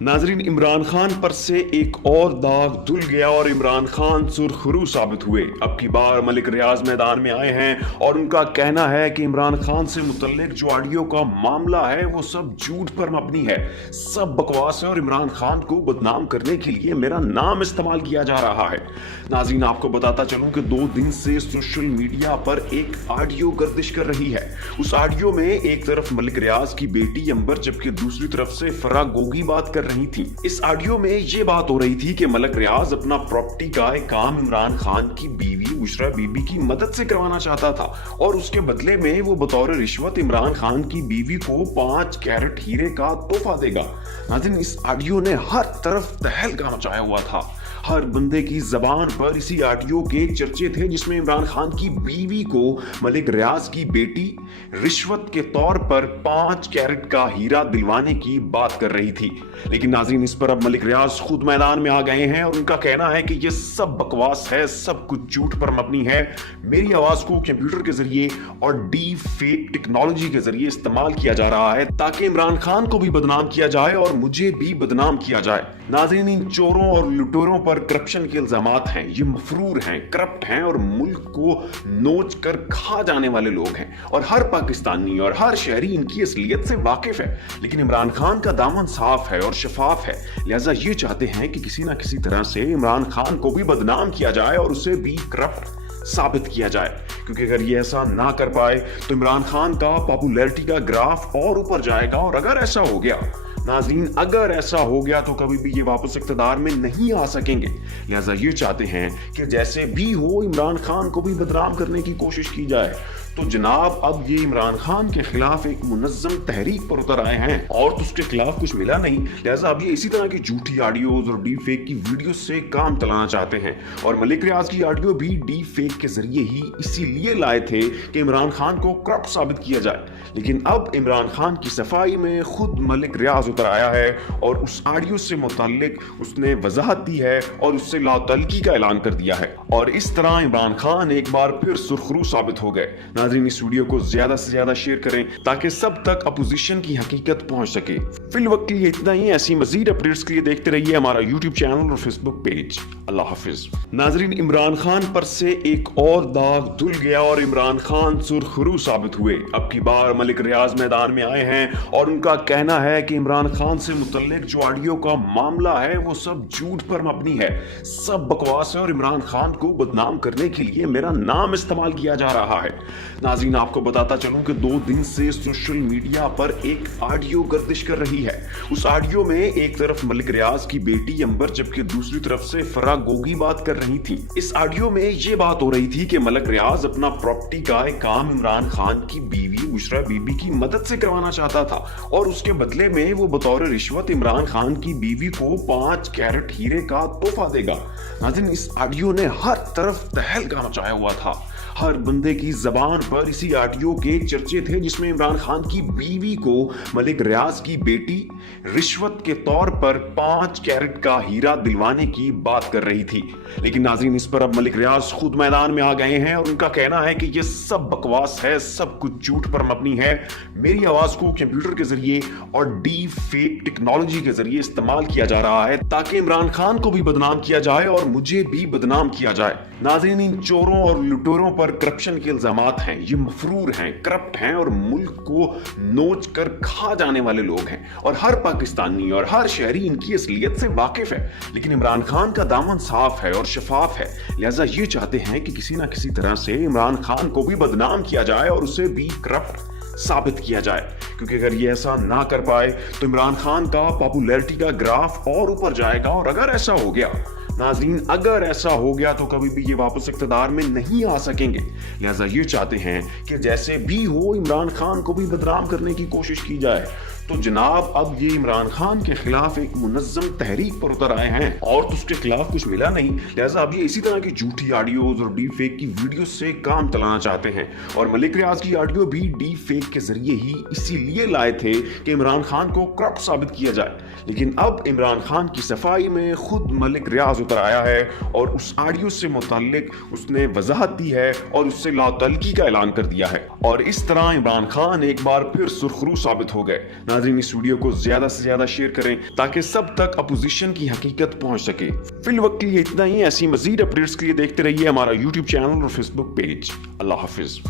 नाजरीन, इमरान खान पर से एक और दाग धुल गया और इमरान खान सुरखरू साबित हुए। अब की बार मलिक रियाज मैदान में आए हैं और उनका कहना है कि इमरान खान से मुतल्लिक जो ऑडियो का मामला है वो सब झूठ पर मबनी है, सब बकवास है और इमरान खान को बदनाम करने के लिए मेरा नाम इस्तेमाल किया जा रहा है। नाजरीन, आपको बताता चलूं कि 2 दिन से सोशल मीडिया पर एक ऑडियो गर्दिश कर रही है। उस ऑडियो में एक तरफ मलिक रियाज की बेटी अंबर जबकि दूसरी तरफ से फराह गोगी बात कर रही थी। इस ऑडियो में ये बात हो रही थी कि मलिक रियाज अपना प्रॉपर्टी का एक काम इमरान खान की बीवी बुशरा बीबी की मदद से करवाना चाहता था और उसके बदले में वो बतौर रिश्वत इमरान खान की बीवी को 5 कैरेट हीरे का तोहफा देगा। नाज़रीन, इस ऑडियो ने हर तरफ तहलका मचाया हुआ था। हर बंदे की जबान पर इसी ऑडियो के चर्चे थे जिसमें इमरान खान की बीवी को मलिक रियाज की बेटी रिश्वत के तौर पर 5 कैरेट का हीरा दिलवाने की बात कर रही थी। लेकिन नाज़रीन, इस पर अब मलिक रियाज खुद मैदान में आ गए हैं और उनका कहना है कि यह सब बकवास है, सब कुछ झूठ पर मबनी है। मेरी आवाज को कंप्यूटर के जरिए और डीप फेक टेक्नोलॉजी के जरिए इस्तेमाल किया जा रहा है ताकि इमरान खान को भी बदनाम किया जाए और मुझे भी बदनाम किया जाए। नाज़रीन, इन चोरों और लुटेरों पर करप्शन के इल्जामात हैं। ये मफरूर हैं, करप्ट हैं और मुल्क को नोच कर खा जाने वाले लोग हैं और हर पाकिस्तानी और हर शहरी इनकी असलियत से वाकिफ है। लेकिन इमरान खान का दामन साफ है और शफाफ है, लिहाजा ये चाहते हैं कि किसी ना किसी तरह से इमरान खान को भी बदनाम किया जाए और उसे भी करप्ट साबित किया जाए, क्योंकि अगर ये ऐसा ना कर पाए तो इमरान खान का पॉपुलैरिटी का ग्राफ और ऊपर जाएगा। और अगर ऐसा हो गया नाज़रीन, अगर ऐसा हो गया तो कभी भी ये वापस इक़्तिदार में नहीं आ सकेंगे। लिहाजा ये चाहते हैं कि जैसे भी हो इमरान खान को भी बदनाम करने की कोशिश की जाए। तो जनाब, अब ये इमरान खान के खिलाफ एक मुनज़्ज़म तहरीक पर उतर आए हैं और तो उसके खिलाफ कुछ मिला नहीं, लिहाजा अब ये इसी तरह की झूठी ऑडियोज और डीप फेक की वीडियो से काम चलाना चाहते हैं। और मलिक रियाज की ऑडियो भी डीप फेक के जरिए ही इसीलिए लाए थे कि इमरान खान को करप्ट साबित किया जाए। लेकिन अब इमरान खान की सफाई में खुद मलिक रियाज उतर आया है और उस ऑडियो से मुताल्लिक उसने वजाहत दी है और उससे लातल्की का ऐलान कर दिया है। और इस तरह इमरान खान एक बार फिर सुरखरू साबित हो गए। नाज़रीन, इस वीडियो को ज्यादा से ज्यादा शेयर करें ताकि सब तक अपोजिशन की हकीकत पहुंच सके। फिल वक्त के लिए इतना ही। ऐसी मजीद अपडेट्स के लिए देखते रहिए हमारा यूट्यूब चैनल और फेसबुक पेज। अल्लाह हाफिज। नाज़रीन, इमरान खान पर से एक और दाग धुल गया और इमरान खान सुरखरू साबित हुए। अब की बार मलिक रियाज मैदान में आए हैं और उनका कहना है कि इमरान खान से मुतल्लिक जो ऑडियो का मामला है वो सब झूठ पर मबनी है, सब बकवास है और इमरान खान को बदनाम करने के लिए मेरा नाम इस्तेमाल किया जा रहा है। नाज़रीन, आपको बताता चलूं कि 2 दिन से सोशल मीडिया पर एक ऑडियो गर्दिश कर रही है। उस ऑडियो में एक तरफ मलिक रियाज की बेटी अंबर जबकि दूसरी तरफ से फराह गोगी बात कर रही थी। इस ऑडियो में ये बात हो रही थी कि मलिक रियाज अपना प्रॉपर्टी का एक काम इमरान खान की बीवी बुशरा बीबी की मदद से करवाना चाहता था और उसके बदले में वो बतौर रिश्वत इमरान खान की बीवी को 5 कैरेट हीरे का तोहफा देगा। नाज़रीन, इस ऑडियो ने हर तरफ तहलका मचाया हुआ था। हर बंदे की जबान पर इसी ऑडियो के चर्चे थे जिसमें इमरान खान की बीवी को मलिक रियाज की बेटी रिश्वत के तौर पर 5 कैरेट का हीरा दिलवाने की बात कर रही थी। लेकिन नाज़रीन, इस पर अब मलिक रियाज खुद मैदान में आ गए हैं और उनका कहना है कि यह सब बकवास है, सब कुछ झूठ पर मबनी है। मेरी आवाज को कंप्यूटर के जरिए और डीप फेक टेक्नोलॉजी के जरिए इस्तेमाल किया जा रहा है ताकि इमरान खान को भी बदनाम किया जाए और मुझे भी बदनाम किया जाए। नाज़रीन, इन चोरों और लुटेरों पर करप्शन के इल्जामात हैं। ये मफरूर हैं, करप्ट हैं और मुल्क को नोच कर खा जाने वाले लोग हैं और हर पाकिस्तानी और हर शहरी इनकी असलियत से वाकिफ है। लेकिन इमरान खान का दामन साफ है और शफाफ है, लिहाजा ये चाहते हैं कि किसी ना किसी तरह से इमरान खान को भी बदनाम किया जाए और उसे भी करप्ट साबित किया जाए, क्योंकि अगर ये ऐसा ना कर पाए तो इमरान खान का पॉपुलैरिटी का ग्राफ और ऊपर जाएगा। और अगर ऐसा हो गया नाज़रीन, अगर ऐसा हो गया तो कभी भी ये वापस इक़्तिदार में नहीं आ सकेंगे। लिहाजा ये चाहते हैं कि जैसे भी हो इमरान खान को भी बदनाम करने की कोशिश की जाए। तो जनाब, अब ये इमरान खान के खिलाफ एक मुनज़्ज़म तहरीक पर उतर आए हैं और तो उसके खिलाफ कुछ मिला नहीं, लिहाजा अब ये इसी तरह की झूठी ऑडियोज और डीप फेक की वीडियो से काम चलाना चाहते हैं। और मलिक रियाज की ऑडियो भी डीप फेक के जरिए ही इसीलिए लाए थे कि इमरान खान को करप्ट साबित किया जाए। लेकिन अब इमरान खान की सफाई में खुद मलिक रियाज उतर आया है और उस ऑडियो से मुताल्लिक उसने वजाहत दी है और उससे लातल्की का ऐलान कर दिया है। और इस तरह इमरान खान एक बार फिर सुरखरू साबित हो गए। ناظرین اس ویڈیو کو زیادہ سے زیادہ شیئر کریں تاکہ سب تک اپوزیشن کی حقیقت پہنچ سکے. فی الوقت کے لیے اتنا ہی. ایسی مزید اپڈیٹس کے لیے دیکھتے رہیے ہمارا یوٹیوب چینل اور فیس بک پیج. اللہ حافظ.